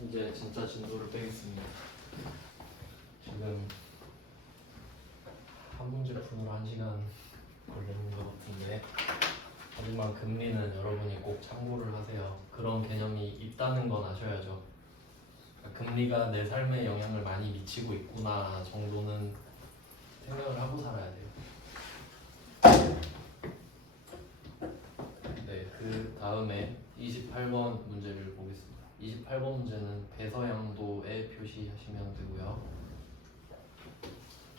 이제 진짜 진도를 빼겠습니다. 지금 한 문제 푸느라 1시간 걸리는 것 같은데, 하지만 금리는 여러분이 꼭 참고를 하세요. 그런 개념이 있다는 건 아셔야죠. 그러니까 금리가 내 삶에 영향을 많이 미치고 있구나 정도는 생각을 하고 살아야 돼요. 네, 그 다음에 28번 문제를 보겠습니다. 28번 문제는 배서양도에 표시하시면 되고요.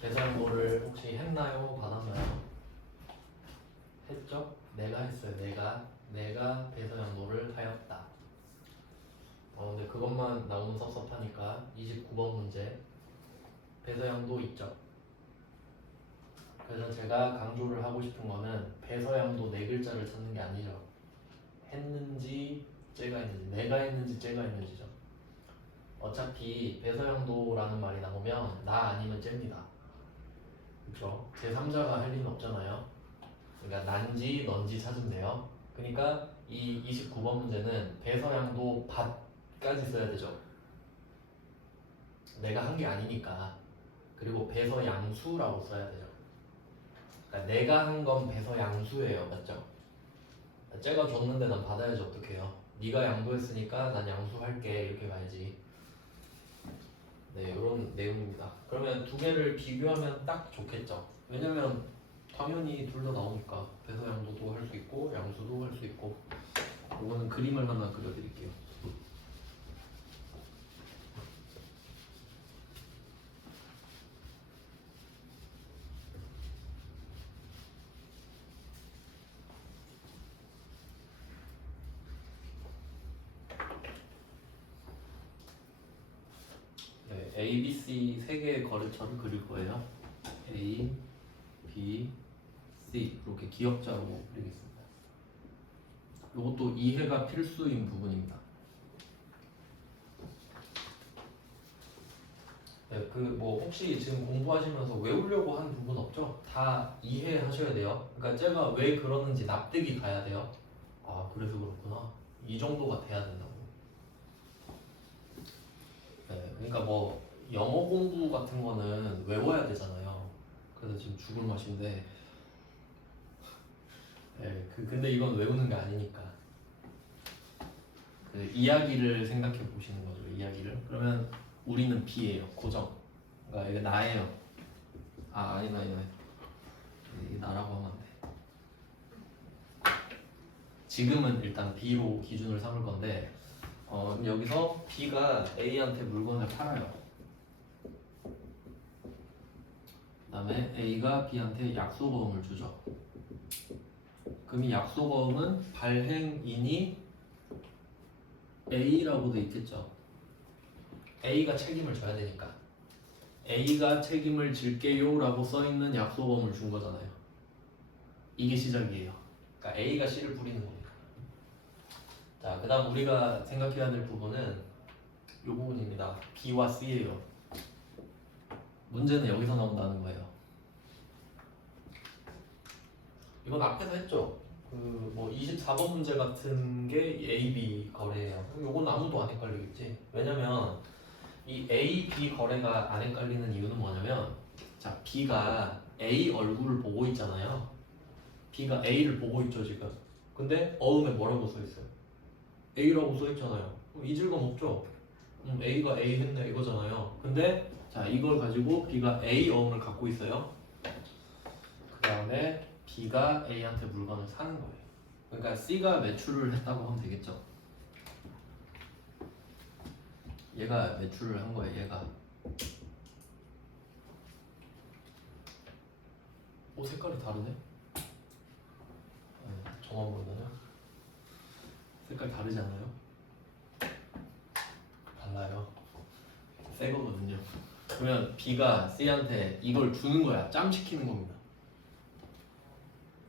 배서양도를 혹시 했나요? 받았나요? 했죠? 내가 했어요. 내가 배서양도를 하였다. 근데 그것만 나오면 섭섭하니까 29번 문제 배서양도 있죠? 그래서 제가 강조를 하고 싶은 거는 배서양도 네 글자를 찾는 게 아니죠. 했는지 째가 있는지, 내가 했는지 째가 있는지죠. 어차피 배서양도라는 말이 나오면 나 아니면 째입니다. 그렇죠? 제3자가 할 리는 없잖아요. 그러니까 난지 넌지 찾으면 돼요. 그러니까 이 29번 문제는 배서양도 밭까지 써야 되죠. 내가 한 게 아니니까. 그리고 배서양수라고 써야 되죠. 그러니까 내가 한 건 배서양수예요. 맞죠? 쟤가 줬는데 난 받아야지 어떡해요. 네가 양보했으니까 난 양수할게 이렇게 가야지. 네, 이런 내용입니다. 그러면 두 개를 비교하면 딱 좋겠죠. 왜냐면 당연히 둘 다 나오니까 배서양도도 할 수 있고 양수도 할 수 있고. 이거는 그림을 하나 그려드릴게요. 네, A, B, C 세 개의 거래처를 그릴 거예요. A, B, C 이렇게 기역자로 그리겠습니다. 이것도 이해가 필수인 부분입니다. 네, 그 뭐 혹시 지금 공부하시면서 외우려고 하는 부분 없죠? 다 이해하셔야 돼요. 그러니까 제가 왜 그러는지 납득이 가야 돼요. 아, 그래서 그렇구나. 이 정도가 돼야 된다고. 네, 그러니까 뭐 영어 공부 같은 거는 외워야 되잖아요. 그래서 지금 죽을 맛인데. 네, 근데 이건 외우는 게 아니니까. 그 이야기를 생각해 보시는 거죠. 이야기를. 그러면 우리는 B예요. 고정. 그러니까 이게 나예요. 아니다. 이게 나라고 하면 안 돼. 지금은 일단 B로 기준을 삼을 건데, 여기서 B가 A한테 물건을 팔아요. 그 다음에 A가 B한테 약소보험을 주죠. 그럼 이 약소보험은 발행인이 A라고 돼 있겠죠. A가 책임을 져야 되니까. A가 책임을 질게요 라고 써있는 약소보험을 준 거잖아요. 이게 시작이에요. 그러니까 A가 C를 뿌리는 겁니다. 자, 그 다음 우리가 생각해야 될 부분은 이 부분입니다. B와 C예요. 문제는 여기서 나온다는 거예요. 이건 앞에서 했죠. 그 뭐 24번 문제 같은 게 A, B 거래예요. 이건 아무도 안 헷갈리겠지. 왜냐면 이 A, B 거래가 안 헷갈리는 이유는 뭐냐면, 자, B가 A 얼굴을 보고 있잖아요. B가 A를 보고 있죠 지금. 근데 어음에 뭐라고 써 있어요? A라고 써 있잖아요. 그럼 잊을 건 없죠. A가 A 했네 이거잖아요. 근데 자, 이걸 가지고 B가 A 어음을 갖고 있어요. 그 다음에 B가 A한테 물건을 사는 거예요. 그러니까 C가 매출을 했다고 하면 되겠죠. 얘가 매출을 한 거예요. 얘가. 색깔이 다르네? 저만 보나요? 색깔 다르지 않아요? 달라요. 새 거거든요. 그러면 B가 C한테 이걸 주는 거야. 짬시키는 겁니다.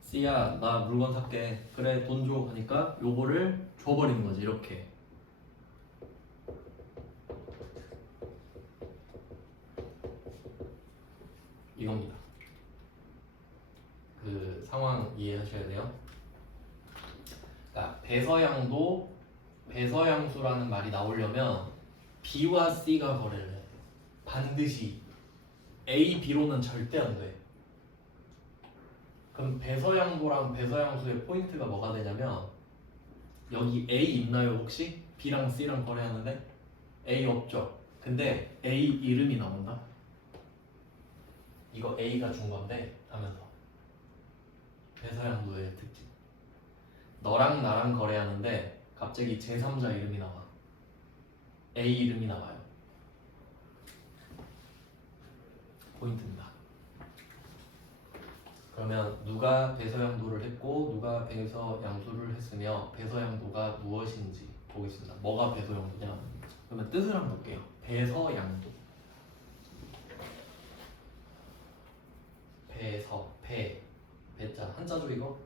C야, 나 물건 살게. 그래, 돈 줘. 하니까 요거를 줘버리는 거지. 이렇게. 이겁니다. 그 상황 이해하셔야 돼요. 그러니까 배서양도, 배서양수라는 말이 나오려면 B와 C가 거래를 해. 반드시 A, B로는 절대 안 돼. 그럼 배서양도랑 배서양수의 포인트가 뭐가 되냐면 여기 A 있나요 혹시? B랑 C랑 거래하는데 A 없죠? 근데 A 이름이 나온다. 이거 A가 준 건데 하면서 배서양도의 특징. 너랑 나랑 거래하는데 갑자기 제3자 이름이 나와. A 이름이 나와요. 포인트입니다. 그러면 누가 배서양도를 했고 누가 배서양수를 했으며 배서양도가 무엇인지 보겠습니다. 뭐가 배서양도냐? 그러면 뜻을 한번 볼게요. 배서양도. 배서, 배자 한자죠 이거?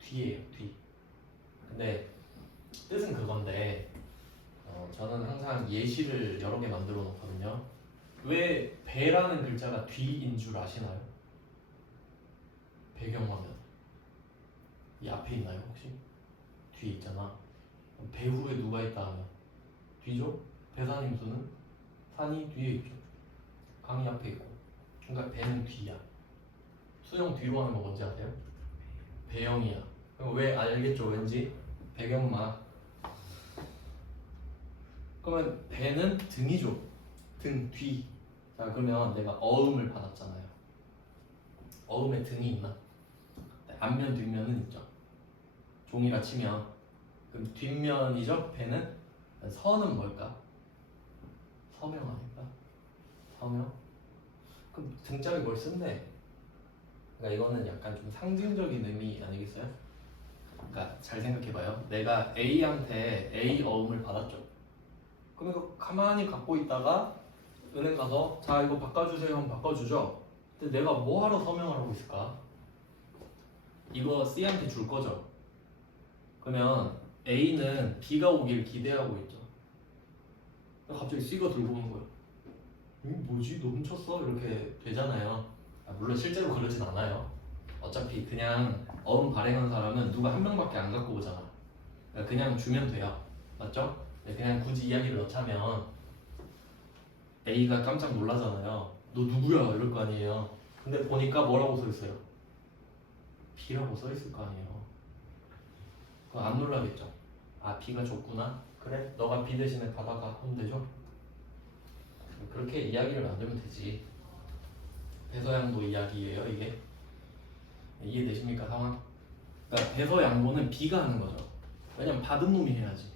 뒤에요, 뒤. 근데 뜻은 그건데 저는 항상 예시를 여러 개 만들어 놓거든요. 왜 배라는 글자가 뒤인 줄 아시나요? 배경화면 이 앞에 있나요 혹시? 뒤에 있잖아. 배 후에 누가 있다 하면 뒤죠? 배산임수는 산이 뒤에 있죠. 강이 앞에 있고. 그러니까 배는 뒤야. 수영 뒤로 하는 거 뭔지 아세요? 배영이야. 왜 알겠죠? 왠지 배경마. 그러면 배는 등이죠. 등 뒤. 자 그러면 내가 어음을 받았잖아요. 어음에 등이 있나? 앞면 뒷면은 있죠. 종이라 치면 그럼 뒷면이죠. 배는 서는 뭘까? 서명 아닐까? 서명? 그럼 등짝에 뭘 쓴대? 그러니까 이거는 약간 좀 상징적인 의미 아니겠어요? 그러니까 잘 생각해봐요. 내가 A한테 A 어음을 받았죠. 그럼 이거 가만히 갖고 있다가 은행 가서 자 이거 바꿔주세요 하면 바꿔주죠. 근데 내가 뭐하러 서명을 하고 있을까? 이거 C한테 줄 거죠. 그러면 A는 B가 오길 기대하고 있죠. 갑자기 C가 들고 오는 거야. 이게 뭐지? 너 훔쳤어? 이렇게 되잖아요. 물론 실제로 그러진 않아요. 어차피 그냥 어음 발행한 사람은 누가 한 명밖에 안 갖고 오잖아. 그냥 주면 돼요. 맞죠? 그냥 굳이 이야기를 넣자면 A가 깜짝 놀라잖아요. 너 누구야? 이럴 거 아니에요. 근데 보니까 뭐라고 써 있어요? B라고 써 있을 거 아니에요. 그거 안 놀라겠죠? 아 B가 줬구나? 그래? 너가 B 대신에 받아가 하면 되죠? 그렇게 이야기를 만들면 되지. 배서양도 이야기예요 이게. 이해되십니까 상황? 그러니까 배서양도는 B가 하는 거죠. 왜냐면 받은 놈이 해야지.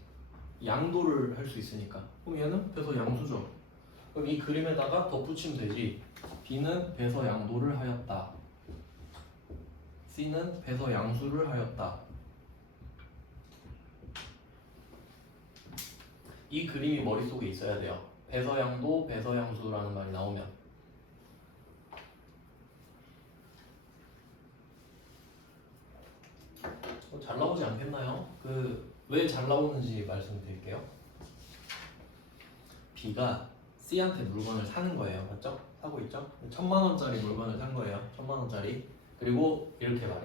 양도를 할 수 있으니까. 그럼 얘는 배서양수죠. 그럼 이 그림에다가 덧붙이면 되지. B는 배서양도를 하였다. C는 배서양수를 하였다. 이 그림이 머릿속에 있어야 돼요. 배서양도, 배서양수라는 말이 나오면. 잘 나오지 않겠나요? 왜 잘 나오는지 말씀드릴게요. B가 C한테 물건을 사는 거예요. 맞죠? 사고 있죠? 1000만원짜리 물건을 산 거예요. 1000만원짜리. 그리고 이렇게 말해.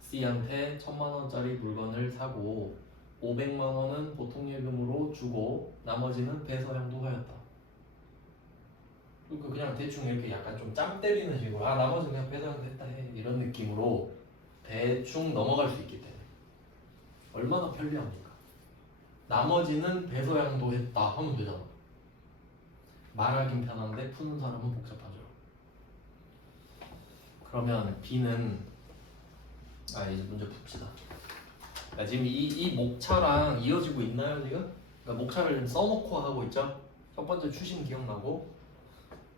C한테 1000만원짜리 물건을 사고 500만원은 보통예금으로 주고 나머지는 배서양도 하였다. 그냥 대충 이렇게 약간 좀 짬 때리는 식으로 나머지는 그냥 배서양도 했다 해. 이런 느낌으로 대충 넘어갈 수 있기 때문에 얼마나 편리합니까? 나머지는 배서양도 했다 하면 되잖아. 말하긴 편한데 푸는 사람은 복잡하죠. 그러면 B는 이제 문제 풉시다. 지금 이 목차랑 이어지고 있나요 지금? 그러니까 목차를 써놓고 하고 있죠. 첫 번째 추심 기억나고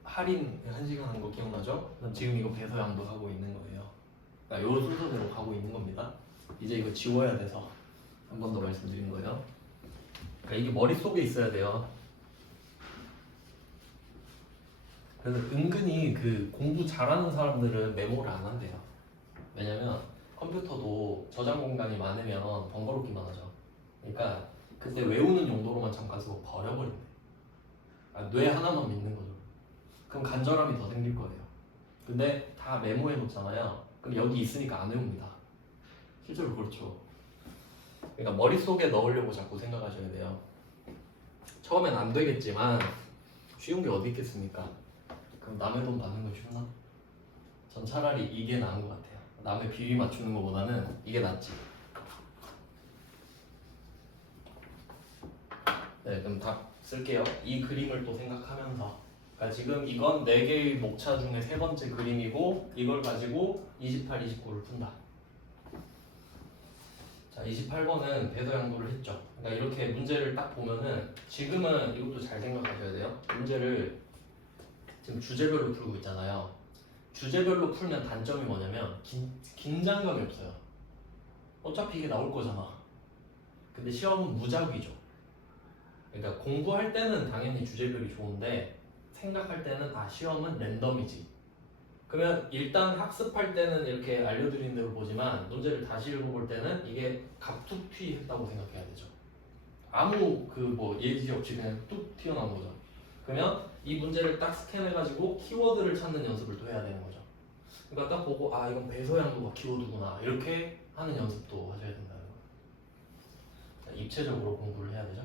할인 1시간 한 거 기억나죠? 지금 이거 배서양도 하고 있는 거예요. 그러니까 요 순서대로 가고 있는 겁니다. 이제 이거 지워야 돼서 한 번 더 말씀드린 거예요. 그러니까 이게 머릿속에 있어야 돼요. 그래서 은근히 공부 잘하는 사람들은 메모를 안 한대요. 왜냐면 컴퓨터도 저장 공간이 많으면 번거롭기만 하죠. 그러니까 그때 외우는 용도로만 잠깐 쓰고 버려버린대. 뇌 하나만 믿는 거죠. 그럼 간절함이 더 생길 거예요. 근데 다 메모해 놓잖아요. 그럼 여기 있으니까 안 외웁니다. 실제로 그렇죠. 그러니까 머릿속에 넣으려고 자꾸 생각하셔야 돼요. 처음엔 안 되겠지만 쉬운 게 어디 있겠습니까? 그럼 남의 돈 받는 거 쉽나? 전 차라리 이게 나은 것 같아요. 남의 비위 맞추는 것보다는 이게 낫지. 네, 그럼 답 쓸게요. 이 그림을 또 생각하면서, 그러니까 지금 이건 4개의 목차 중에 세 번째 그림이고 이걸 가지고 28, 29를 푼다. 자, 28번은 배서 양도를 했죠. 그러니까 이렇게 문제를 딱 보면은 지금은 이것도 잘 생각하셔야 돼요. 문제를 지금 주제별로 풀고 있잖아요. 주제별로 풀면 단점이 뭐냐면 긴장감이 없어요. 어차피 이게 나올 거잖아. 근데 시험은 무작위죠. 그러니까 공부할 때는 당연히 주제별이 좋은데 생각할 때는 시험은 랜덤이지. 그러면 일단 학습할 때는 이렇게 알려드린 대로 보지만 문제를 다시 읽어볼 때는 이게 갑툭튀 했다고 생각해야 되죠. 아무 그 뭐 예지 없이 그냥 뚝 튀어나온 거죠. 그러면 이 문제를 딱 스캔해가지고 키워드를 찾는 연습을 또 해야 되는 거죠. 그러니까 딱 보고 이건 배서양도가 키워드구나 이렇게 하는 연습도 하셔야 된다는 거예요. 자, 입체적으로 공부를 해야 되죠.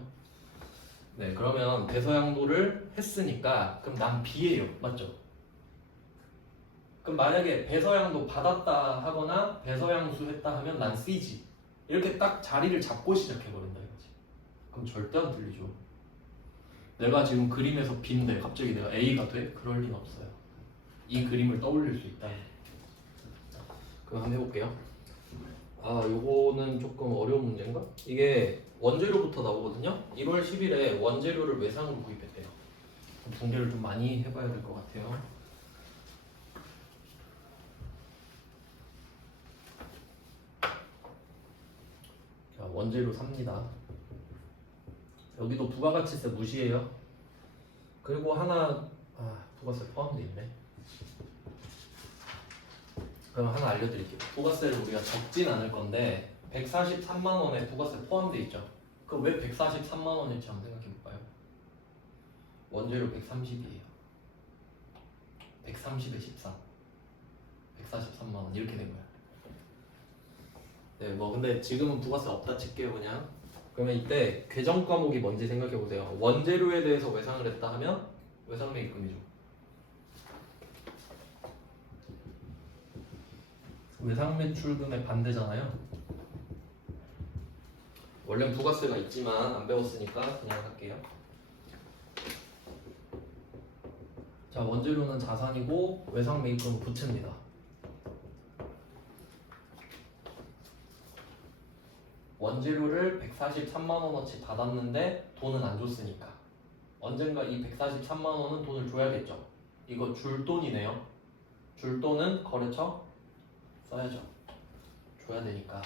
네, 그러면 배서양도를 했으니까 그럼 난 B예요, 맞죠? 그럼 만약에 배서양도 받았다 하거나 배서양수 했다 하면 난 C지. 이렇게 딱 자리를 잡고 시작해버린다 이거지. 그럼 절대 안 틀리죠. 내가 지금 그림에서 B인데 갑자기 내가 A가 돼? 그럴 리는 없어요. 이 그림을 떠올릴 수 있다. 그럼 한번 해볼게요. 요거는 조금 어려운 문제인가? 이게 원재료부터 나오거든요. 1월 10일에 원재료를 외상으로 구입했대요. 붕괴를 좀 많이 해봐야 될 것 같아요. 자, 원재료 삽니다. 여기도 부가가치세 무시해요. 그리고 하나 부가세 포함되어 있네. 그럼 하나 알려드릴게요. 부가세를 우리가 적진 않을 건데 143만 원에 부가세 포함되어 있죠. 그럼 왜 143만 원일지 한번 생각해 볼까요? 원재료 130이에요. 130에 14. 143만 원 이렇게 된 거야. 네, 뭐 근데 지금은 부가세 없다 칠게요 그냥. 그러면 이때 계정 과목이 뭔지 생각해 보세요. 원재료에 대해서 외상을 했다 하면 외상매입금이죠. 외상매출금의 반대잖아요. 원래는 부가세가 있지만 안 배웠으니까 그냥 할게요. 자, 원재료는 자산이고 외상매입금은 부채입니다. 원재료를 143만 원어치 받았는데 돈은 안 줬으니까 언젠가 이 143만 원은 돈을 줘야겠죠. 이거 줄 돈이네요. 줄 돈은 거래처 써야죠. 줘야 되니까.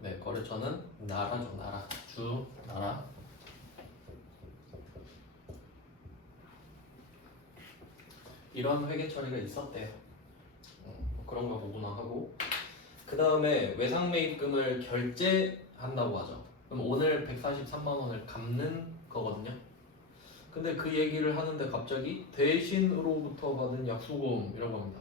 네, 거래처는 나라죠. 나라. 주, 나라. 이런 회계 처리가 있었대요. 그런 거 보구나 하고, 그 다음에 외상매입금을 결제한다고 하죠. 그럼 오늘 143만 원을 갚는 거거든요. 근데 그 얘기를 하는데 갑자기 대신으로부터 받은 약수금이라고 합니다.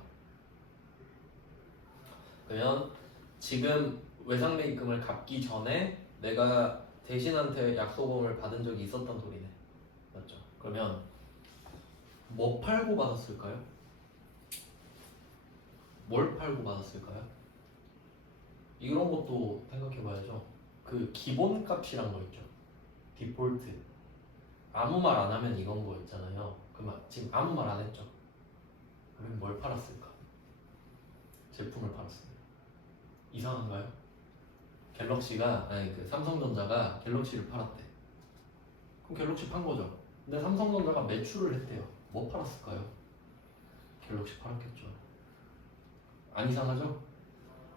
그러면 지금 외상매입금을 갚기 전에 내가 대신한테 약소금을 받은 적이 있었던 소리네. 맞죠? 그러면 뭐 팔고 받았을까요? 뭘 팔고 받았을까요? 이런 것도 생각해 봐야죠. 그 기본값이란 거 있죠. 디폴트. 아무 말 안 하면 이건 거 있잖아요. 그럼 지금 아무 말 안 했죠. 그럼 뭘 팔았을까? 제품을 팔았습니다. 이상한가요? 갤럭시가 그 삼성전자가 갤럭시를 팔았대. 그럼 갤럭시 판 거죠. 근데 삼성전자가 매출을 했대요. 뭐 팔았을까요? 갤럭시 팔았겠죠. 안 이상하죠?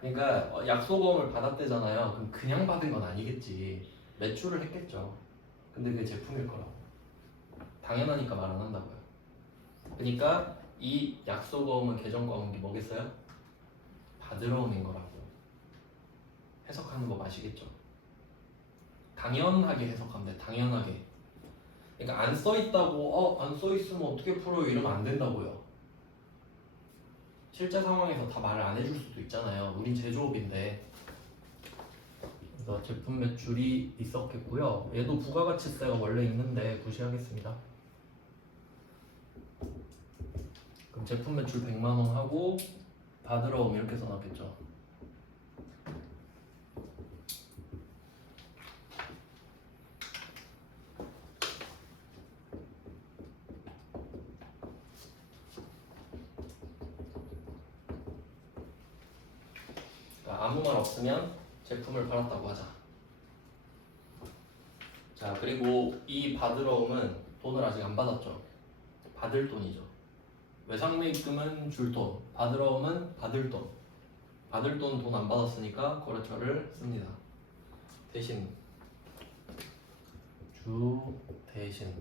그러니까 약소금을 받았대잖아요. 그럼 그냥 받은 건 아니겠지. 매출을 했겠죠. 근데 그게 제품일 거라고. 당연하니까 말 안 한다고요. 그러니까 이 약소금은 계정 과목이 뭐겠어요? 받으러 오는 거라고. 해석하는 거 마시겠죠? 당연하게 해석하면 돼. 당연하게. 그러니까 안 써있다고 안 써있으면 어떻게 풀어요? 이러면 안 된다고요. 실제 상황에서 다 말을 안 해줄 수도 있잖아요. 우린 제조업인데. 그래서 제품 매출이 있었겠고요. 얘도 부가가치세가 원래 있는데 무시하겠습니다. 그럼 제품 매출 100만 원 하고 받으러 오면 이렇게 써놨겠죠. 그러니까 아무 말 없으면 제품을 팔았다고 하자. 자, 그리고 이 받으러 오면 돈을 아직 안 받았죠. 받을 돈이죠. 외상매입금은 줄 돈, 받으러 오면 받을 돈. 받을 돈 돈 안 받았으니까 거래처를 씁니다. 대신 주 대신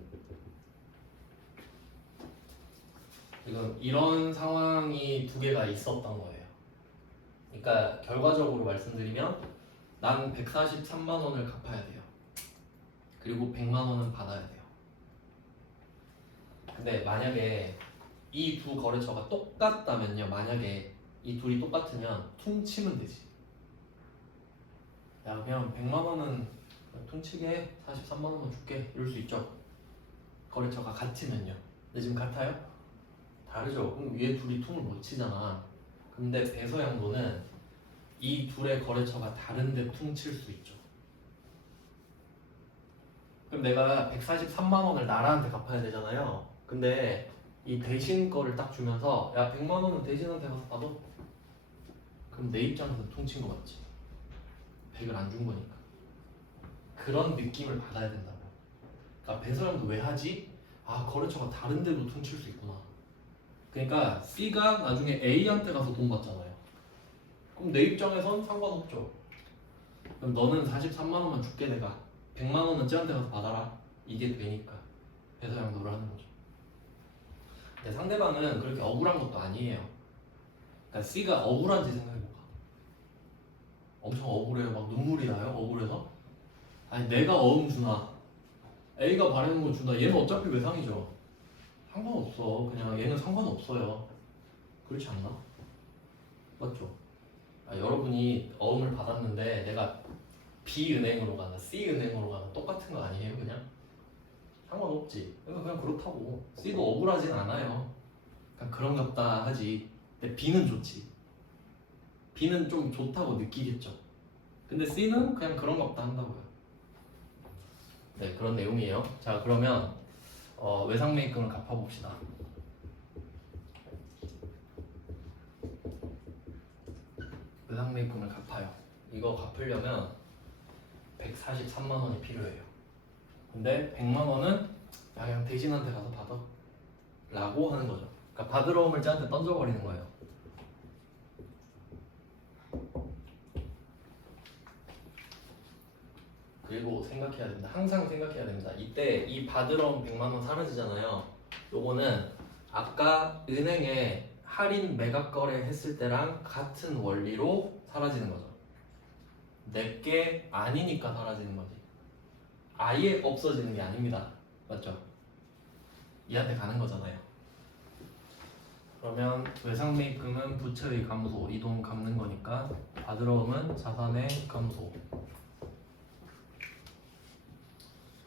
이런 상황이 두 개가 있었던 거예요. 그러니까 결과적으로 말씀드리면 난 143만 원을 갚아야 돼요. 그리고 100만 원은 받아야 돼요. 근데 만약에 이 두 거래처가 똑같다면요. 만약에 이 둘이 똑같으면 퉁치면 되지. 야, 그냥 100만 원은 퉁치게 43만 원만 줄게 이럴 수 있죠. 거래처가 같으면요. 근데 지금 같아요? 다르죠. 그럼 위에 둘이 퉁을 못 치잖아. 근데 배서양도는 이 둘의 거래처가 다른데 퉁칠 수 있죠. 그럼 내가 143만 원을 나라한테 갚아야 되잖아요. 근데 이 대신 거를 딱 주면서 야 100만 원은 대신한테 가서 받아. 그럼 내 입장에서는 퉁친 거 맞지? 100을 안 준 거니까. 그런 느낌을 받아야 된다고. 그러니까 배서양도 왜 하지? 아 거래처가 다른데도 퉁칠 수 있구나. 그러니까 C가 나중에 A한테 가서 돈 받잖아요. 그럼 내 입장에선 상관없죠. 그럼 너는 43만 원만 줄게 내가 100만 원은 쟤한테 가서 받아라. 이게 되니까 배서양도를 하는 거죠. 근데 상대방은 그렇게 억울한 것도 아니에요. 그러니까 C가 억울한지 생각해볼까? 엄청 억울해요. 막 눈물이 나요. 억울해서? 아니 내가 어음 주나 A가 바라는 거 주나 얘는 어차피 외상이죠. 상관없어. 그냥 얘는 상관없어요. 그렇지 않나? 맞죠? 여러분이 어음을 받았는데 내가 B은행으로 가나 C은행으로 가나 똑같은 거 아니에요? 그냥? 상관없지. 그냥 그렇다고. C도 억울하진 않아요. 그냥 그런갑다 하지. 근데 B는 좋지. B는 좀 좋다고 느끼겠죠. 근데 C는 그냥 그런갑다 한다고요. 네, 그런 내용이에요. 자, 그러면 외상매입금을 갚아봅시다. 외상매입금을 갚아요. 이거 갚으려면 143만 원이 필요해요. 근데 100만 원은 그냥 대신한테 가서 받아 라고 하는 거죠. 그러니까 받으러 오면 쟤한테 던져버리는 거예요. 그리고 생각해야 됩니다. 항상 생각해야 됩니다. 이때 이 받으러 온 100만 원 사라지잖아요. 요거는 아까 은행에 할인 매각 거래 했을 때랑 같은 원리로 사라지는 거죠. 내게 아니니까 사라지는 거지. 아예 없어지는 게 아닙니다. 맞죠? 얘한테 가는 거잖아요. 그러면 외상매입금은 부채의 감소, 이 돈 갚는 거니까 받으러 오면 자산의 감소.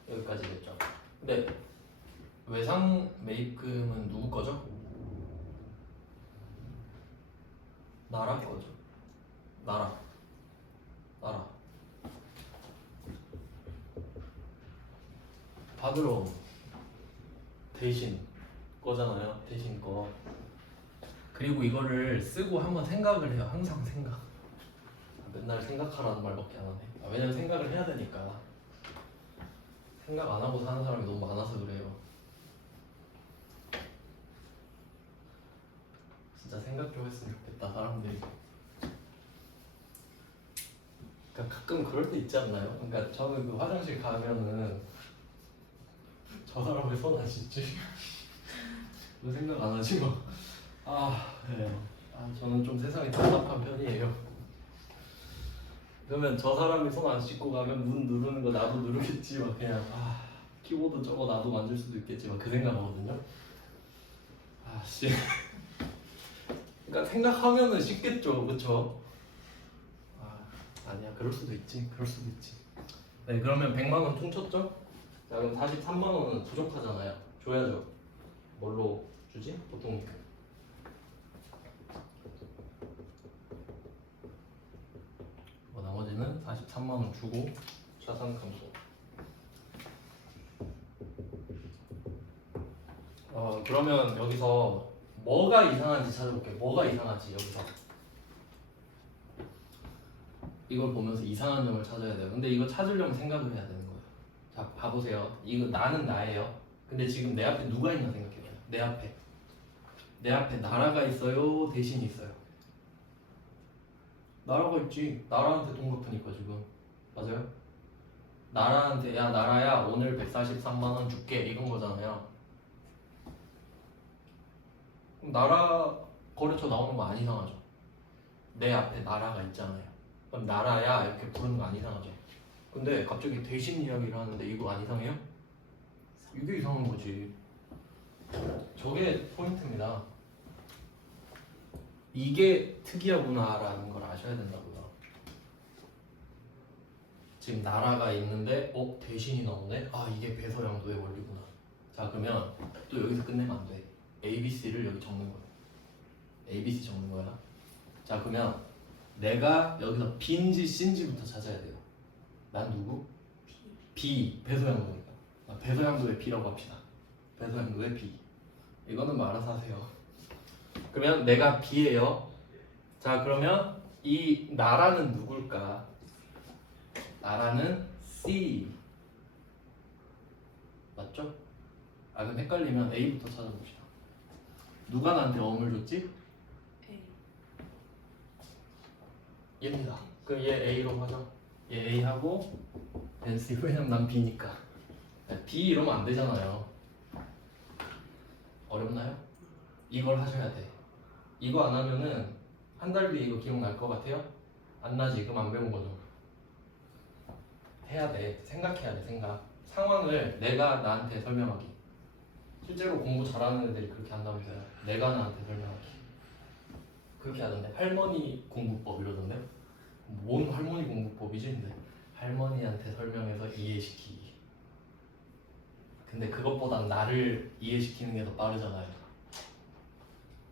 여기까지 됐죠. 근데 외상매입금은 누구 거죠? 나라 거죠. 나라. 받으러 오면 대신 거잖아요. 대신 거. 그리고 이거를 쓰고 한번 생각을 해요. 항상 생각. 맨날 생각하라는 말밖에 안 하네. 왜냐면 생각을 해야 되니까. 생각 안 하고 사는 사람이 너무 많아서 그래요. 진짜 생각 좀 했으면 좋겠다 사람들이. 그러니까 가끔 그럴 때 있지 않나요? 그러니까 저는 그 화장실 가면은 저 사람 왜 손 안 씻지? 왜 생각 안 하지? 막. 네. 저는 좀 세상이 답답한 편이에요. 그러면 저 사람이 손 안 씻고 가면 문 누르는 거 나도 누르겠지. 막 그냥 키보드 저거 나도 만질 수도 있겠지. 막 그 생각하거든요. 씨. 그러니까 생각하면은 쉽겠죠, 그렇죠? 아니야. 그럴 수도 있지. 그럴 수도 있지. 네, 그러면 100만 원 퉁쳤죠? 자, 그럼 43만 원은 부족하잖아요. 줘야죠. 뭘로 주지? 보통 나머지는 43만 원 주고 자산 감소. 그러면 여기서 뭐가 이상한지 찾아볼게요. 뭐가 이상한지 여기서 이걸 보면서 이상한 점을 찾아야 돼요. 근데 이거 찾으려면 생각을 해야 되는 거예요. 자, 봐보세요. 이거 나는 나예요. 근데 지금 내 앞에 누가 있나 생각해봐요. 내 앞에 나라가 있어요? 대신이 있어요? 나라가 있지. 나라한테 돈 갚으니까 지금. 맞아요? 나라한테 야 나라야 오늘 143만 원 줄게 이건 거잖아요. 그럼 나라 거래처 나오는 거 안 이상하죠? 내 앞에 나라가 있잖아요. 그럼 나라야 이렇게 부르는 거 안 이상하죠? 근데 갑자기 대신 이야기를 하는데 이거 안 이상해요? 이게 이상한 거지. 저게 포인트입니다. 이게 특이하구나라는 걸 아셔야 된다고요. 지금 나라가 있는데 대신이 나오네? 아 이게 배서양도의 원리구나. 자 그러면 또 여기서 끝내면 안 돼. ABC를 여기 적는 거야. ABC 적는 거야. 자 그러면 내가 여기서 B인지 C인지부터 찾아야 돼요. 난 누구? B. 배서양도니까. 배서양도의 B라고 합시다. 배서양도의 B. 이거는 뭐 알아서 하세요. 그러면 내가 B예요. 자 그러면 이 나라는 누굴까? 나라는 C. 맞죠? 그럼 헷갈리면 A부터 찾아봅시다. 누가 나한테 어음을 줬지? A. 얘입니다. 그럼 얘 A로 하자. 얘 A 하고 얘 C. 왜냐면 난 B니까. B 이러면 안 되잖아요. 어렵나요? 이걸 하셔야 돼. 이거 안 하면은 한 달 뒤에 이거 기억날 것 같아요? 안 나지? 그럼 안 배운 거죠. 해야 돼. 생각해야 돼. 생각. 상황을 내가 나한테 설명하기. 실제로 공부 잘하는 애들이 그렇게 한다면서요. 내가 나한테 설명하기. 그렇게 하던데. 할머니 공부법 이러던데. 뭔 할머니 공부법이지? 근데 할머니한테 설명해서 이해시키기. 근데 그것보단 나를 이해시키는 게 더 빠르잖아요.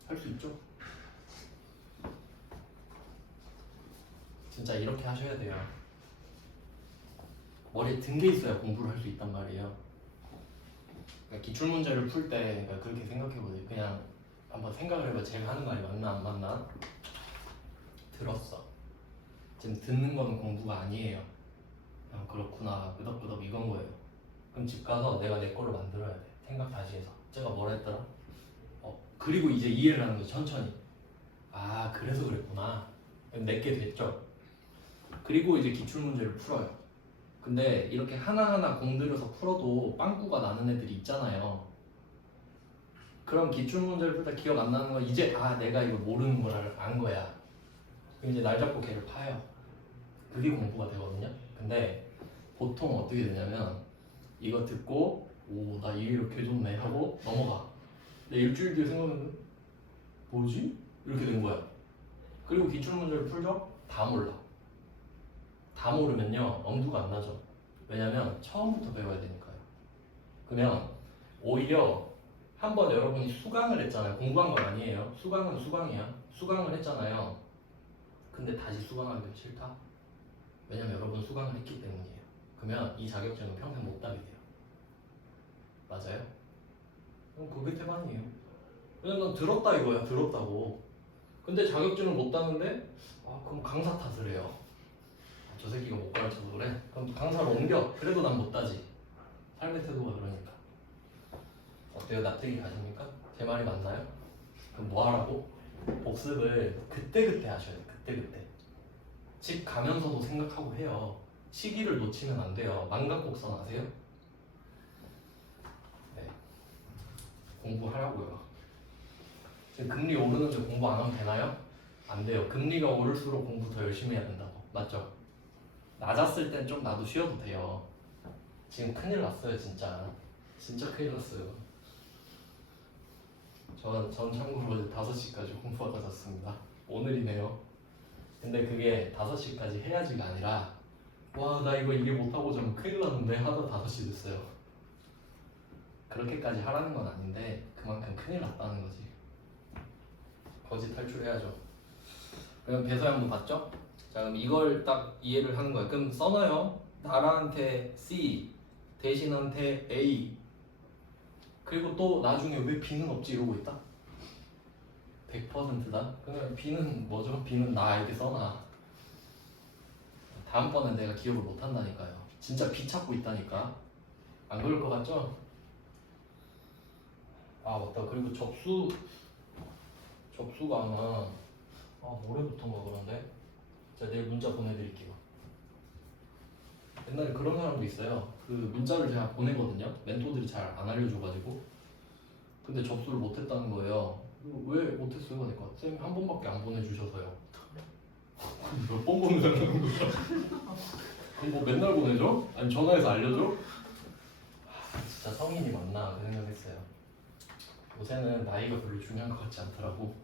할 수 있죠? 진짜 이렇게 하셔야 돼요. 머리에 든 게 있어야 공부를 할 수 있단 말이에요. 그러니까 기출문제를 풀 때 그렇게 생각해보세요. 그냥 한번 생각을 해봐. 제가 하는 말이 맞나 안 맞나? 들었어. 지금 듣는 거는 공부가 아니에요. 그냥 그렇구나 끄덕끄덕 이건 거예요. 그럼 집 가서 내가 내 거를 만들어야 돼. 생각 다시 해서. 제가 뭐라 했더라? 그리고 이제 이해를 하는 거죠. 천천히. 아 그래서 그랬구나. 내게 됐죠. 그리고 이제 기출문제를 풀어요. 근데 이렇게 하나하나 공들여서 풀어도 빵꾸가 나는 애들이 있잖아요. 그럼 기출문제를 풀 때 기억 안 나는 거 이제 내가 이거 모르는 걸 안 거야. 그럼 이제 날 잡고 걔를 파요. 그게 공부가 되거든요. 근데 보통 어떻게 되냐면 이거 듣고 나 이게 이렇게 좋네 하고 넘어가. 근데 일주일 뒤에 생각하면 뭐지? 이렇게 된 거야. 그리고 기출문제를 풀죠? 다 몰라. 다 모르면요 엄두가 안 나죠. 왜냐면 처음부터 배워야 되니까요. 그러면 오히려 한번 여러분이 수강을 했잖아요. 공부한 건 아니에요. 수강은 수강이야. 수강을 했잖아요. 근데 다시 수강하기가 싫다? 왜냐면 여러분 수강을 했기 때문이에요. 그러면 이 자격증은 평생 못 따게 돼요. 맞아요? 그럼 그게 태반이에요. 왜냐면 난 들었다 이거야. 들었다고. 근데 자격증을 못 따는데 그럼 강사 탓을 해요. 저 새끼가 못 가르쳐서 그래? 그럼 강사를 옮겨. 그래도 난 못 따지. 삶의 태도가 그러니까. 어때요? 납득이 가십니까? 제 말이 맞나요? 그럼 뭐 하라고? 복습을 그때그때 하셔야 돼요. 그때그때. 집 가면서도 생각하고 해요. 시기를 놓치면 안 돼요. 망각곡선 아세요? 네. 공부하라고요. 지금 금리 오르는데 공부 안 하면 되나요? 안 돼요. 금리가 오를수록 공부 더 열심히 해야 된다고. 맞죠? 낮았을 땐 좀 나도 쉬어도 돼요. 지금 큰일 났어요 진짜. 진짜 큰일 났어요. 전 참고로 어제 5시까지 공부하다 잤습니다. 오늘이네요. 근데 그게 5시까지 해야지가 아니라 와 나 이거 일을 못하고 좀 큰일 났는데 하다 5시 됐어요. 그렇게까지 하라는 건 아닌데 그만큼 큰일 났다는 거지. 거지 탈출해야죠. 그럼 배서양도 봤죠? 자 그럼 이걸 딱 이해를 하는 거야. 그럼 써놔요. 나라한테 C, 대신한테 A. 그리고 또 나중에 왜 B는 없지 이러고 있다? 100%다? 그러면 B는 뭐죠? B는 나 이렇게 써놔. 다음번엔 내가 기억을 못한다니까요. 진짜 B 찾고 있다니까. 안 그럴 것 같죠? 아 맞다. 그리고 접수가 아마 모레부터인가 그런데 제가 내일 문자 보내드릴게요. 옛날에 그런 사람도 있어요. 그 문자를 제가 보내거든요. 멘토들이 잘 안 알려줘가지고. 근데 접수를 못했다는 거예요. 왜 못했어요? 그러니까 쌤이 한 번밖에 안 보내주셔서요. 몇 번 보내달라는 거야? 그럼 뭐 맨날 보내줘? 아니 전화해서 알려줘? 진짜 성인이 맞나 그 생각했어요. 요새는 나이가 별로 중요한 것 같지 않더라고.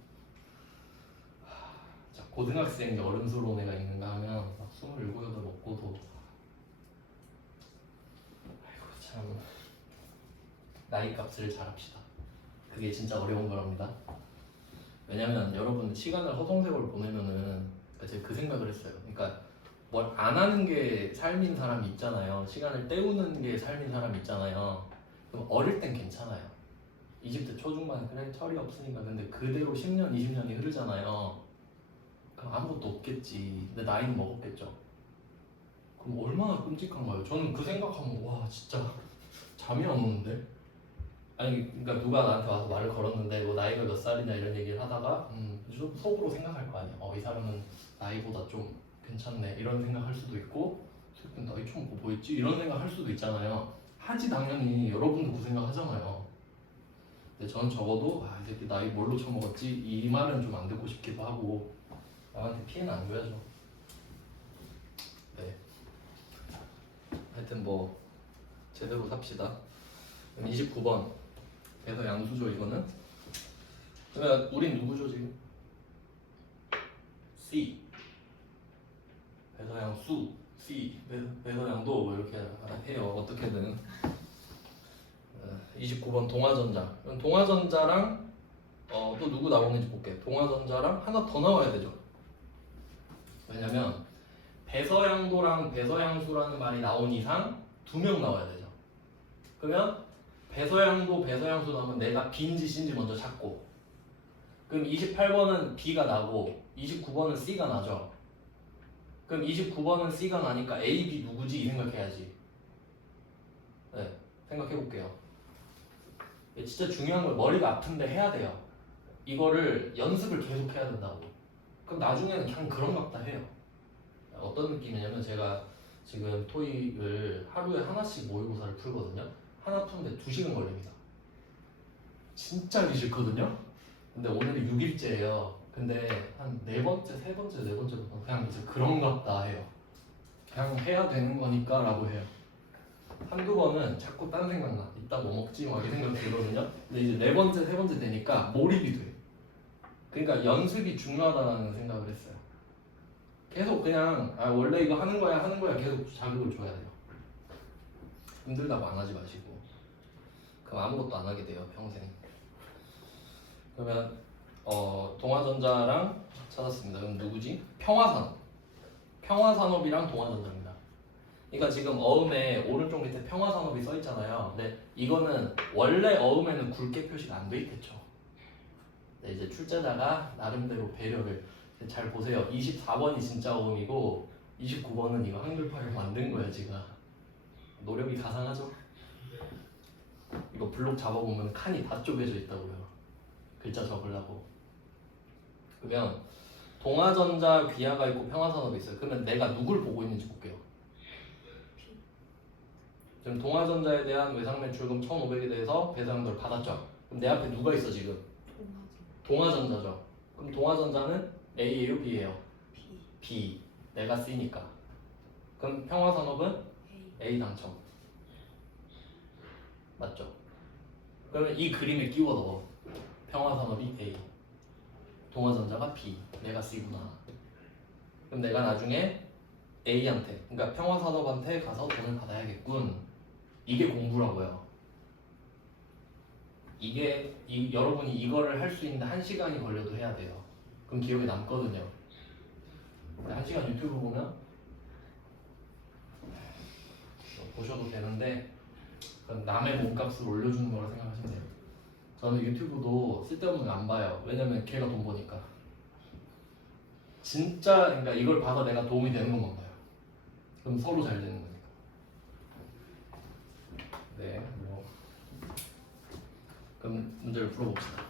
자, 고등학생 여름스러운 애가 있는가 하면 막 27, 8 먹고도 아이고 참 나이 값을 잘 합시다. 그게 진짜 어려운 거랍니다. 왜냐면 여러분 시간을 허송세월 보내면은 제가 그 생각을 했어요. 그러니까 뭘 안 하는 게 삶인 사람이 있잖아요. 시간을 때우는 게 삶인 사람이 있잖아요. 그럼 어릴 땐 괜찮아요. 20대 초중반 그래 철이 없으니까. 근데 그대로 10년, 20년이 흐르잖아요. 그럼 아무것도 없겠지. 근데 나이는 먹었겠죠. 그럼 얼마나 끔찍한가요? 저는 그 생각하면 와 진짜 잠이 안 오는데. 아니 그러니까 누가 나한테 와서 말을 걸었는데 뭐 나이가 몇 살이냐 이런 얘기를 하다가 좀 속으로 생각할 거 아니야. 이 사람은 나이보다 좀 괜찮네 이런 생각할 수도 있고 새끼 나이 처음 뭐 있지 이런 생각할 수도 있잖아요. 하지 당연히 여러분도 그 생각 하잖아요. 근데 전 적어도 이 새끼 나이 뭘로 처먹었지 이 말은 좀 안 듣고 싶기도 하고 남한테 피해는 안 줘야죠. 네. 하여튼 뭐 제대로 삽시다. 29번 배서 양수죠 이거는. 그러면 우린 누구죠 지금? C. 배서 양수 C. 배서 양도 뭐 이렇게 해요 어떻게든. 29번 동화전자. 그럼 동화전자랑 또 누구 나오는지 볼게. 동화전자랑 하나 더 나와야 되죠. 왜냐면 배서양도랑 배서양수라는 말이 나온 이상 2명 나와야 되죠. 그러면 배서양도 배서양수 나오면 내가 B인지 C인지 먼저 찾고, 그럼 28번은 B가 나고 29번은 C가 나죠. 그럼 29번은 C가 나니까 A, B 누구지? 이 생각해야지. 네, 생각해볼게요. 진짜 중요한 걸 머리가 아픈데 해야 돼요. 이거를 연습을 계속 해야 된다고. 그럼 나중에는 그냥 그런갑다 해요. 어떤 느낌이냐면 제가 지금 토익을 하루에 하나씩 모의고사를 풀거든요. 하나 푸는데 2시간 걸립니다. 진짜 하기 싫거든요. 근데 오늘이 6일째예요. 근데 한 4번째, 3번째, 4번째부터 그냥 이제 그런갑다 해요. 그냥 해야 되는 거니까 라고 해요. 한두 번은 자꾸 딴 생각나. 이따 뭐 먹지? 막 이 생각 들거든요. 근데 이제 4번째, 3번째 되니까 몰입이 돼. 그러니까 연습이 중요하다는 생각을 했어요. 계속 그냥 원래 이거 하는 거야 계속 자극을 줘야 돼요. 힘들다고 안 하지 마시고. 그럼 아무것도 안 하게 돼요 평생. 그러면 동화전자랑 찾았습니다. 그럼 누구지? 평화산업. 평화산업이랑 동화전자입니다. 그러니까 지금 어음에 오른쪽 밑에 평화산업이 써 있잖아요. 근데 이거는 원래 어음에는 굵게 표시가 안 돼 있겠죠. 네, 이제 출제자가 나름대로 배려를 잘 보세요. 24번이 진짜 어음이고 29번은 이거 한글파를 만든 거야 지금. 노력이 가상하죠? 이거 블록 잡아보면 칸이 다 쪼개져 있다고요. 글자 적으려고. 그러면 동화전자 귀하가 있고 평화산업이 있어요. 그러면 내가 누굴 보고 있는지 볼게요. 지금 동화전자에 대한 외상매출금 1,500에 대해서 배상금을 받았죠. 그럼 내 앞에 누가 있어 지금? 동화전자죠. 그럼 동화전자는 A예요, B예요? B. 내가 C니까. 그럼 평화산업은 A 당첨. 맞죠? 그러면 이 그림에 끼워 넣어. 평화산업이 A, 동화전자가 B, 내가 C구나. 그럼 내가 나중에 A한테, 그러니까 평화산업한테 가서 돈을 받아야겠군. 이게 공부라고요. 이게 여러분이 이거를 할 수 있는데 1시간이 걸려도 해야 돼요. 그럼 기억에 남거든요. 1시간 유튜브 보면 보셔도 되는데 그건 남의 몸값을 올려주는 거라 생각하시면 돼요. 저는 유튜브도 쓸데없는 거 안 봐요. 왜냐면 걔가 돈 버니까. 진짜 그러니까 이걸 봐서 내가 도움이 되는 것만 봐요. 그럼 서로 잘 되는 거니까. 네, 뭐 그럼 문제를 풀어봅시다.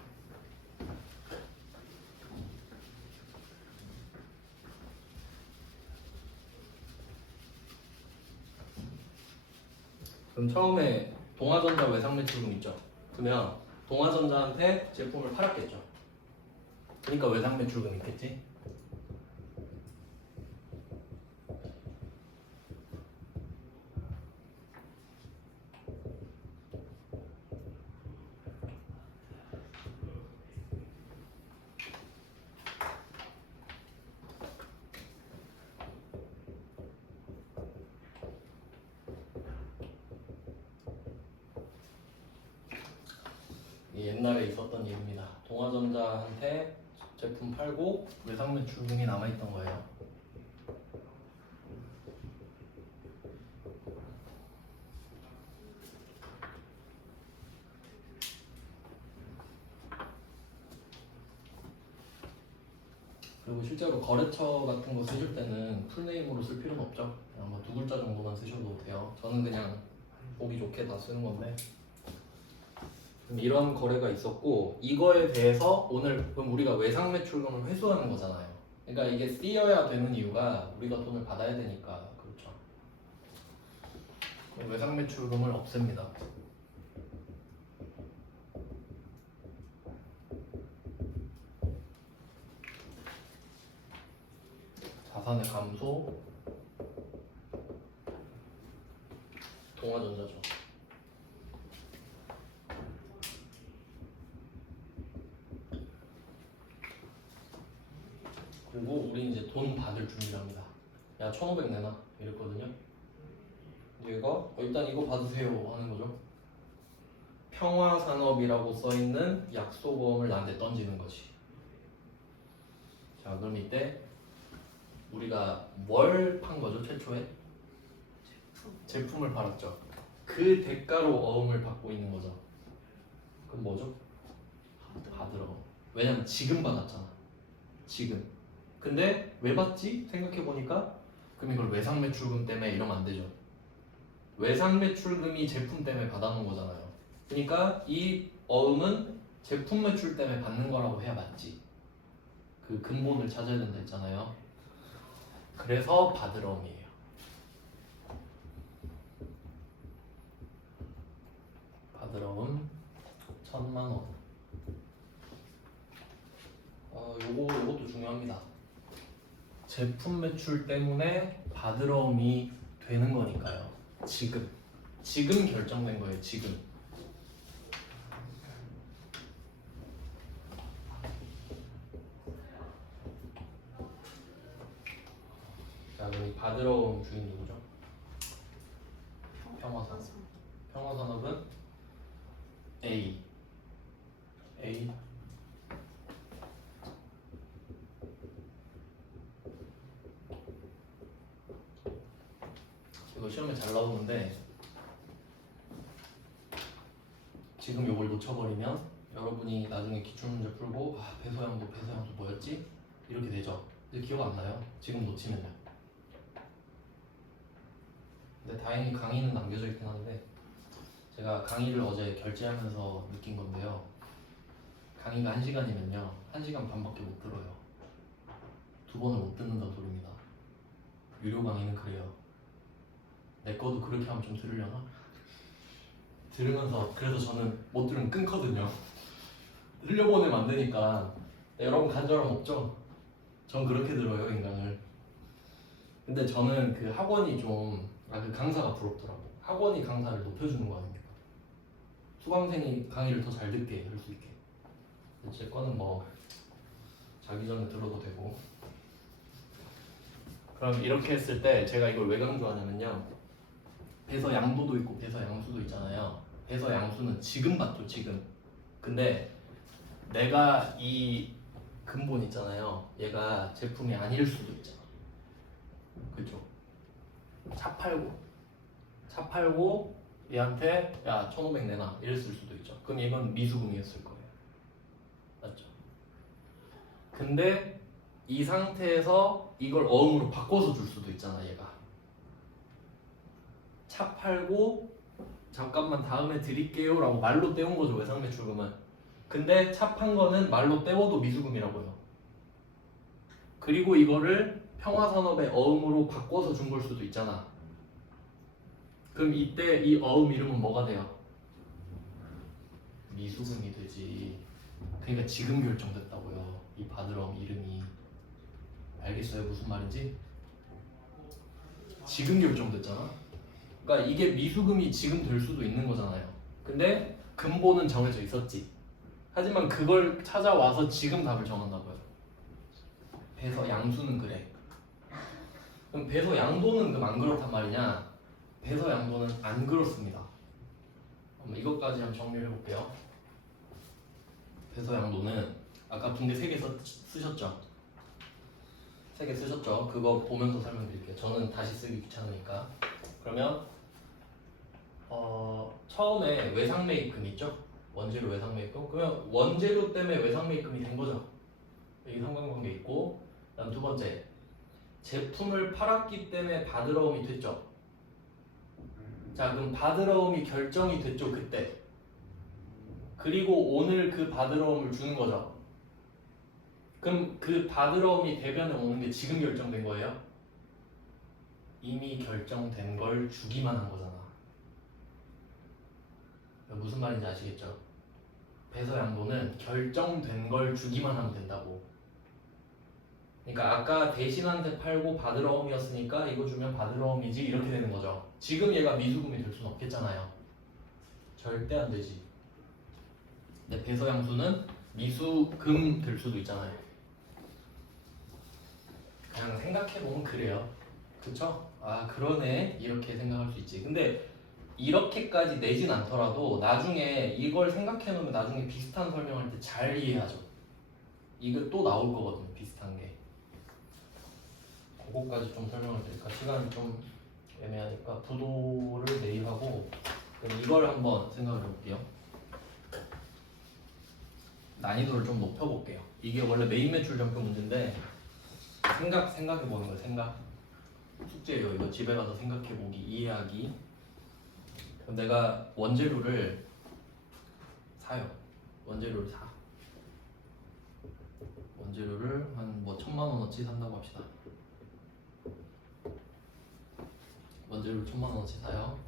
그럼 처음에 동아전자 외상매출금 있죠? 그러면 동아전자한테 제품을 팔았겠죠? 그러니까 외상매출금 있겠지? 옛날에 있었던 일입니다. 동아전자한테 제품 팔고 외상매출금이 남아있던 거예요. 그리고 실제로 거래처 같은 거 쓰실 때는 풀네임으로 쓸 필요는 없죠. 그냥 뭐 2글자 정도만 쓰셔도 돼요. 저는 그냥 보기 좋게 다 쓰는 건데 이런 거래가 있었고 이거에 대해서 오늘 그럼 우리가 외상매출금을 회수하는 거잖아요. 그러니까 이게 쓰여야 되는 이유가 우리가 돈을 받아야 되니까 그렇죠. 그럼 외상매출금을 없앱니다. 자산의 감소 동아전자죠. 그리고 우리 이제 돈 받을 준비를 합니다. 야 1,500 내놔 이랬거든요. 얘가 일단 이거 받으세요 하는 거죠. 평화산업이라고 써있는 약속어음을 나한테 던지는 거지. 자 그럼 이때 우리가 뭘 판 거죠 최초에? 제품을 팔았죠. 그 대가로 어음을 받고 있는 거죠. 그럼 뭐죠? 받으러. 왜냐면 지금 받았잖아. 지금. 근데 왜 받지? 생각해보니까 그럼 이걸 외상매출금 때문에 이러면 안 되죠. 외상매출금이 제품 때문에 받아놓은 거잖아요. 그러니까 이 어음은 제품 매출 때문에 받는 거라고 해야 맞지. 그 근본을 찾아야 된다 했잖아요. 그래서 받을 어음이에요. 받을 어음 1,000만 원. 요것도 중요합니다. 제품 매출 때문에 받을 어음이 되는 거니까요. 지금 결정된 거예요. 지금. 자, 그럼 이 받을 어음 주인 누구죠? 평화산업. 평화산업은 A. 이거 시험에 잘 나오는데 지금 이걸 놓쳐버리면 여러분이 나중에 기출문제 풀고 배소양도 뭐였지? 이렇게 되죠. 근데 기억 안 나요? 지금 놓치면요. 근데 다행히 강의는 남겨져 있긴 한데 제가 강의를 어제 결제하면서 느낀 건데요. 강의가 1시간이면요 1시간 반밖에 못 들어요. 2번을 못 듣는다는 소리입니다. 유료 강의는 그래요. 내 거도 그렇게 하면 좀 들으려나? 들으면서 그래서 저는 못 들으면 끊거든요. 흘려보내면 안 되니까. 여러분 간절함 없죠? 전 그렇게 들어요 인간을. 근데 저는 그 학원이 그 강사가 부럽더라고. 학원이 강사를 높여주는 거 아닙니까? 수강생이 강의를 더 잘 듣게 할 수 있게. 제 거는 뭐 자기 전에 들어도 되고. 그럼 이렇게 했을 때 제가 이걸 왜 강조하냐면요. 배서 양도도 있고 배서 양수도 있잖아요. 배서 양수는 지금 봤죠, 지금. 근데 내가 이 근본 있잖아요. 얘가 제품이 아닐 수도 있잖아. 그죠? 차 팔고 얘한테 야 1,500 내놔 이랬을 수도 있죠. 그럼 이건 미수금이었을 거예요. 맞죠? 근데 이 상태에서 이걸 어음으로 바꿔서 줄 수도 있잖아. 얘가 차 팔고 잠깐만 다음에 드릴게요 라고 말로 떼운 거죠, 외상매출금은. 근데 차 판 거는 말로 떼워도 미수금이라고요. 그리고 이거를 평화산업의 어음으로 바꿔서 준 걸 수도 있잖아. 그럼 이때 이 어음 이름은 뭐가 돼요? 미수금이 되지. 그러니까 지금 결정됐다고요, 이 받을 어음 이름이. 알겠어요 무슨 말인지? 지금 결정됐잖아. 그러니까 이게 미수금이 지금 될 수도 있는 거잖아요. 근데 근본은 정해져 있었지. 하지만 그걸 찾아와서 지금 답을 정한다고요. 배서 양수는 그래. 그럼 배서 양도는 그럼 안 그렇단 말이냐? 배서 양도는 안 그렇습니다. 그럼 이것까지 한번 정리를 해볼게요. 배서 양도는 아까 붕대 3개 쓰셨죠? 3개 쓰셨죠? 그거 보면서 설명드릴게요. 저는 다시 쓰기 귀찮으니까. 그러면 처음에 외상매입금 있죠? 원재료 외상매입금. 그러면 원재료 때문에 외상매입금이 된 거죠. 여기 상관관계 있고. 그다음 두 번째, 제품을 팔았기 때문에 받으러움이 됐죠. 자, 그럼 받으러움이 결정이 됐죠, 그때. 그리고 오늘 그 받으러움을 주는 거죠. 그럼 그 받으러움이 대변에 오는 게 지금 결정된 거예요? 이미 결정된 걸 주기만 한 거잖아. 무슨 말인지 아시겠죠? 배서 양도는 결정된 걸 주기만 하면 된다고. 그러니까 아까 대신한테 팔고 받으러움이었으니까 이거 주면 받으러움이지 이렇게 되는 거죠. 지금 얘가 미수금이 될 수는 없겠잖아요. 절대 안 되지. 근데 배서 양수는 미수금 될 수도 있잖아요. 그냥 생각해보면 그래요. 그쵸? 아 그러네 이렇게 생각할 수 있지. 근데 이렇게까지 내진 않더라도 나중에 이걸 생각해놓으면 나중에 비슷한 설명할 때 잘 이해하죠. 이거 또 나올 거거든요, 비슷한 게. 그거까지 좀 설명을 드릴까? 시간이 좀 애매하니까 부도를 내입하고 그럼 이걸 한번 생각을 해볼게요. 난이도를 좀 높여볼게요. 이게 원래 메인 매출 점표 문제인데 생각해보는 거예요. 생각. 숙제예요. 이거 집에 가서 생각해보기, 이해하기. 그럼 내가 원재료를 사요. 원재료를 사. 원재료를 한 뭐 1,000만원어치 산다고 합시다. 원재료를 1,000만원어치 사요.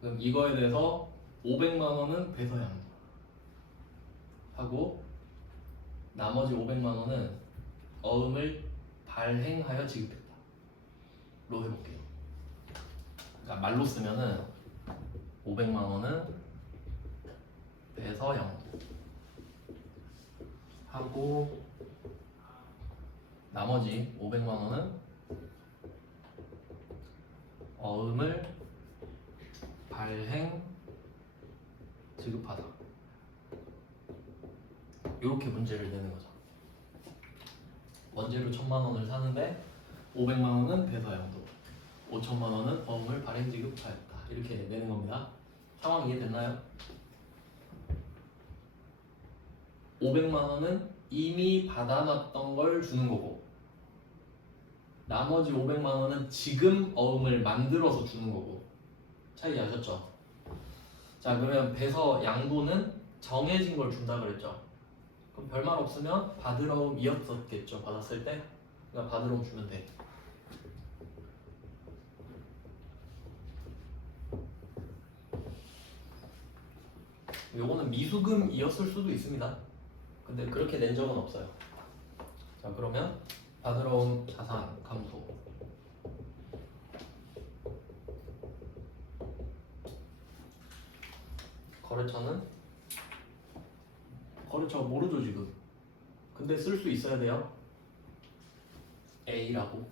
그럼 이거에 대해서 500만원은 배서양 하고 나머지 500만원은 어음을 발행하여 지급했다 로 해볼게요. 그러니까 말로 쓰면은 500만원은 배서양도 하고 나머지 500만원은 어음을 발행 지급하다. 이렇게 문제를 내는 거죠. 원재료 1,000만원을 사는데 500만원은 배서양도, 5천만원은 어음을 발행 지급하였다. 이렇게 내는 겁니다. 상황 이해됐나요? 500만원은 이미 받아놨던 걸 주는 거고 나머지 500만원은 지금 어음을 만들어서 주는 거고. 차이 아셨죠? 자 그러면 배서 양도는 정해진 걸 준다 그랬죠. 그럼 별말 없으면 받으러움이었었겠죠. 받았을 때 그러니까 받으러움 주면 돼. 요거는 미수금이었을 수도 있습니다. 근데 그렇게 낸 적은 없어요. 자 그러면 받으러온 자산 감소. 거래처가 모르죠 지금. 근데 쓸 수 있어야 돼요. A라고.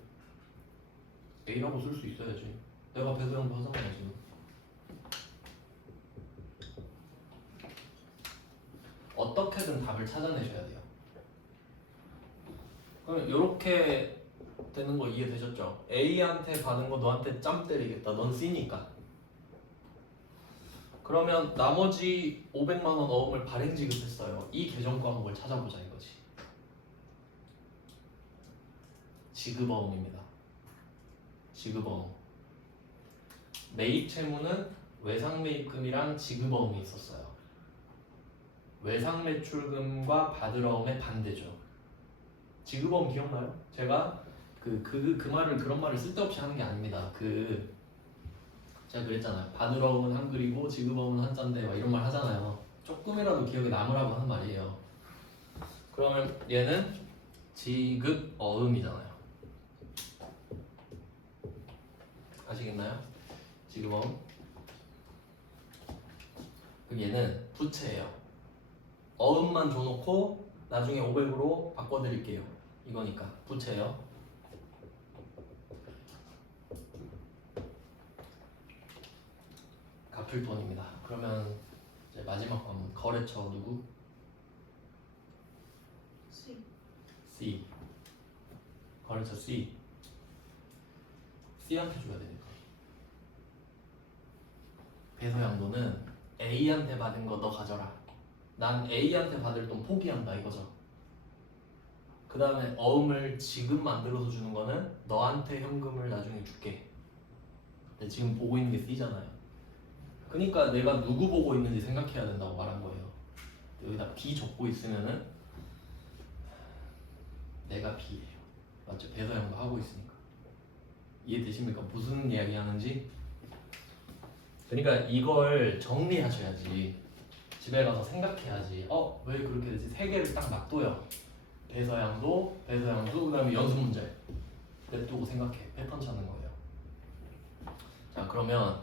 A라고 쓸 수 있어야지. 내가 배수형도 하잖아 지금. 어떻게든 답을 찾아내셔야 돼요. 그럼 이렇게 되는 거 이해되셨죠? A한테 받은 거 너한테 짬 때리겠다. 넌 C니까. 그러면 나머지 500만 원 어음을 발행 지급했어요. 이 계정 과목을 찾아보자 이거지. 지급어음입니다. 지급어음. 매입 채무는 외상 매입금이랑 지급어음이 있었어요. 외상 매출금과 받으러움의 반대죠. 지급어음 기억나요? 제가 그 말을 그런 말을 쓸데없이 하는 게 아닙니다. 제가 그랬잖아요. 받으러움은 한글이고 지급어음은 한자인데 막 이런 말 하잖아요. 조금이라도 기억에 남으라고 하는 말이에요. 그러면 얘는 지급어음이잖아요. 아시겠나요? 지급어음. 그럼 얘는 부채예요. 어음만 줘놓고 나중에 500으로 바꿔드릴게요. 이거니까 부채예요. 갚을 돈입니다. 그러면 이제 마지막 관문 거래처 누구? C. 거래처 C. C한테 줘야 되니까. 배서 양도는 A한테 받은 거 너 가져라. 난 A한테 받을 돈 포기한다 이거죠. 그 다음에 어음을 지금 만들어서 주는 거는 너한테 현금을 나중에 줄게. 근데 지금 보고 있는 게 C잖아요. 그러니까 내가 누구 보고 있는지 생각해야 된다고 말한 거예요. 여기다 B 적고 있으면은 내가 B예요. 맞죠? 배서양도 하고 있으니까. 이해되십니까? 무슨 이야기 하는지? 그러니까 이걸 정리하셔야지. 집에 가서 생각해야지. 왜 그렇게 되지? 세 개를 딱 놔둬요. 배서양도, 그 다음에 연습 문제. 냅두고 생각해. 패턴 찾는 거예요. 자, 그러면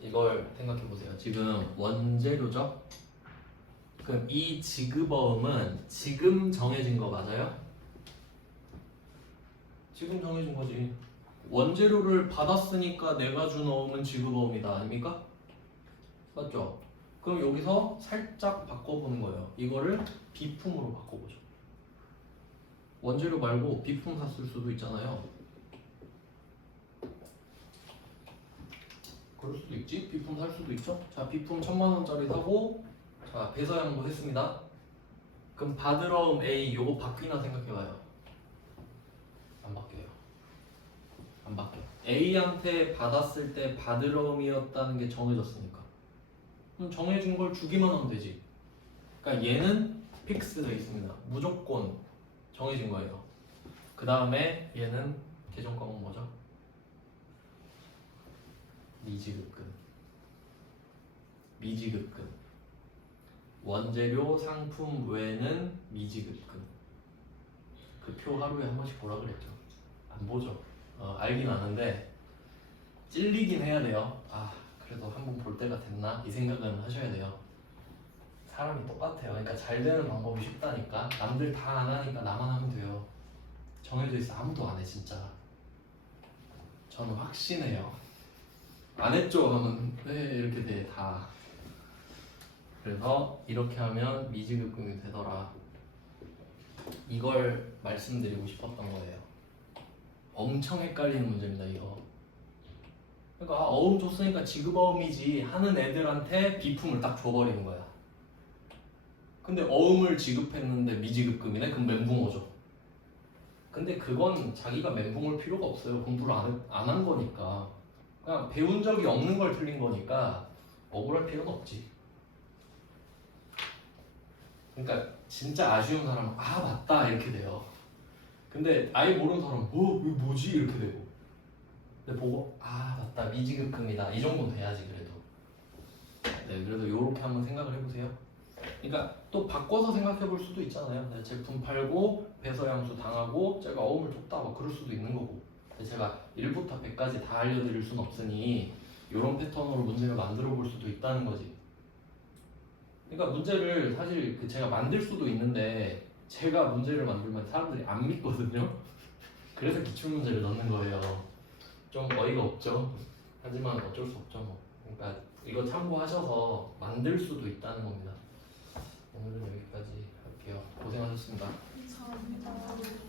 이걸 생각해 보세요. 지금 원재료죠? 그럼 이 지급어음은 지금 정해진 거 맞아요? 지금 정해진 거지. 원재료를 받았으니까 내가 준 어음은 지급어음이다 아닙니까? 맞죠? 그럼 여기서 살짝 바꿔보는 거예요. 이거를 비품으로 바꿔보죠. 원재료 말고 비품 샀을 수도 있잖아요. 그럴 수도 있지. 비품 살 수도 있죠. 자, 비품 1000만 원짜리 사고 자, 배서양도 했습니다. 그럼 받으러움 A 요거 바뀌나 생각해봐요. 안 바뀌어요. 안 바뀌어. A한테 받았을 때 받으러움이었다는 게 정해졌으니까. 그럼 정해진 걸 주기만 하면 되지. 그러니까 얘는 픽스되어 있습니다. 무조건 정해진 거예요. 그 다음에 얘는 계정 과목 뭐죠? 미지급금. 미지급금. 원재료 상품 외에는 미지급금. 그 표 하루에 한 번씩 보라 그랬죠. 안 보죠. 알긴 아는데 찔리긴 해야 돼요. 그래도 한 번 볼 때가 됐나 이 생각은 하셔야 돼요. 사람이 똑같아요. 그러니까 잘 되는 방법이 쉽다니까. 남들 다 안 하니까 나만 하면 돼요. 정해져 있어. 아무도 안 해 진짜. 저는 확신해요. 안 했죠? 하면 네 이렇게 돼 다. 그래서 이렇게 하면 미지급금이 되더라. 이걸 말씀드리고 싶었던 거예요. 엄청 헷갈리는 문제입니다 이거. 그러니까 어음 줬으니까 지급어음이지 하는 애들한테 비품을 딱 줘버리는 거야. 근데 어음을 지급했는데 미지급금이네? 그럼 멘붕어죠. 근데 그건 자기가 멘붕 올 필요가 없어요. 공부를 안 한 거니까. 그냥 배운 적이 없는 걸 틀린 거니까 억울할 필요는 없지. 그러니까 진짜 아쉬운 사람은 맞다 이렇게 돼요. 근데 아예 모르는 사람은 이게 뭐지 이렇게 되고. 근데 보고 맞다 미지급금이다 이 정도는 돼야지 그래도. 네, 그래도 요렇게 한번 생각을 해보세요. 그러니까 또 바꿔서 생각해 볼 수도 있잖아요. 네, 제품 팔고 배서양수 당하고 제가 어음을 줬다 막 그럴 수도 있는 거고. 제가 1부터 100까지 다 알려드릴 수는 없으니 이런 패턴으로 문제를 만들어 볼 수도 있다는 거지. 그러니까 문제를 사실 제가 만들 수도 있는데 제가 문제를 만들면 사람들이 안 믿거든요. 그래서 기출문제를 넣는 거예요. 좀 어이가 없죠. 하지만 어쩔 수 없죠 뭐. 그러니까 이거 참고하셔서 만들 수도 있다는 겁니다. 오늘은 여기까지 할게요. 고생하셨습니다. 감사합니다.